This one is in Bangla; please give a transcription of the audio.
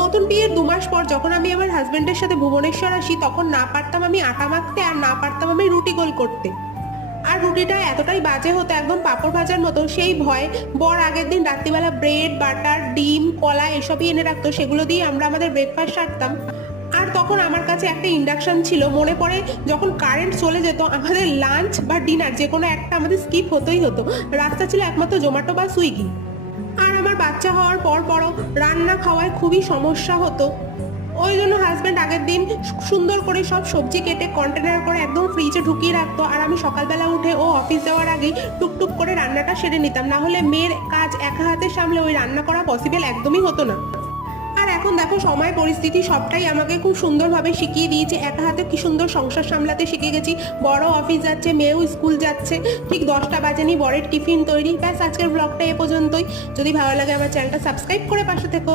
নতুন বিয়ের 2 মাস পর যখন আমি আমার হাজবেন্ডের সাথে ভুবনেশ্বর আসি, তখন না পারতাম আমি আটা মাখতে আর না পারতাম আমি রুটি গোল করতে। আর রুটিটা এতটাই বাজে হতো, একদম পাঁপড় ভাজার মতো। সেই ভয় বর আগের দিন রাত্রিবেলা ব্রেড, বাটার, ডিম, কলা এসবই এনে রাখতো, সেগুলো দিয়ে আমরা আমাদের ব্রেকফাস্ট সারতাম। আর তখন আমার কাছে একটা ইন্ডাকশন ছিল। মনে পড়ে যখন কারেন্ট চলে যেত, আমাদের লাঞ্চ বা ডিনার যে কোনো একটা আমাদের স্কিপ হতেই হতো। রাস্তা ছিল একমাত্র জোম্যাটো বা সুইগি। আর আমার বাচ্চা হওয়ার পরও রান্না খাওয়ায় খুবই সমস্যা হতো। ওই জন্য হাজব্যান্ড আগের দিন সুন্দর করে সব সবজি কেটে কন্টেনার করে একদম ফ্রিজে ঢুকিয়ে রাখতো, আর আমি সকালবেলা উঠে ও অফিস যাওয়ার আগেই টুকটুক করে রান্নাটা সেরে নিতাম। না হলে মেয়ের কাজ একা হাতে সামলে ওই রান্না করা পসিবল একদমই হতো না। আর এখন দেখো, সময় পরিস্থিতি সবটাই আমাকে খুব সুন্দরভাবে শিখিয়ে দিয়েছে। একা হাতে কি সুন্দর সংসার সামলাতে শিখে গেছি। বড় অফিস যাচ্ছে, মেয়েও স্কুল যাচ্ছে, ঠিক 10টা বাজেনি বরের টিফিন তৈরি। ব্যাস, আজকের ব্লগটা এ পর্যন্তই। যদি ভালো লাগে আমার চ্যানেলটা সাবস্ক্রাইব করে পাশে থেকো।